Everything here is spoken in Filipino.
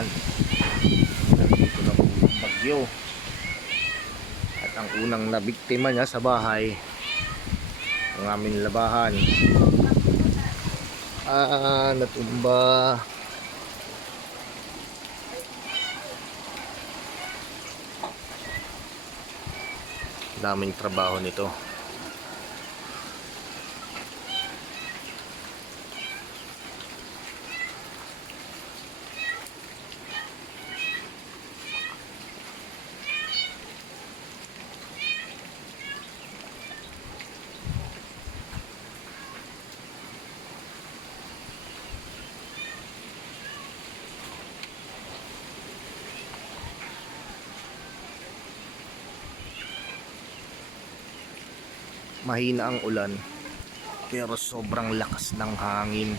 Ayan. Nandito na po ang bagyo. At ang unang nabiktima niya sa bahay, ang aming labahan. Natumba. Daming trabaho nito. Mahina ang ulan pero sobrang lakas ng hangin.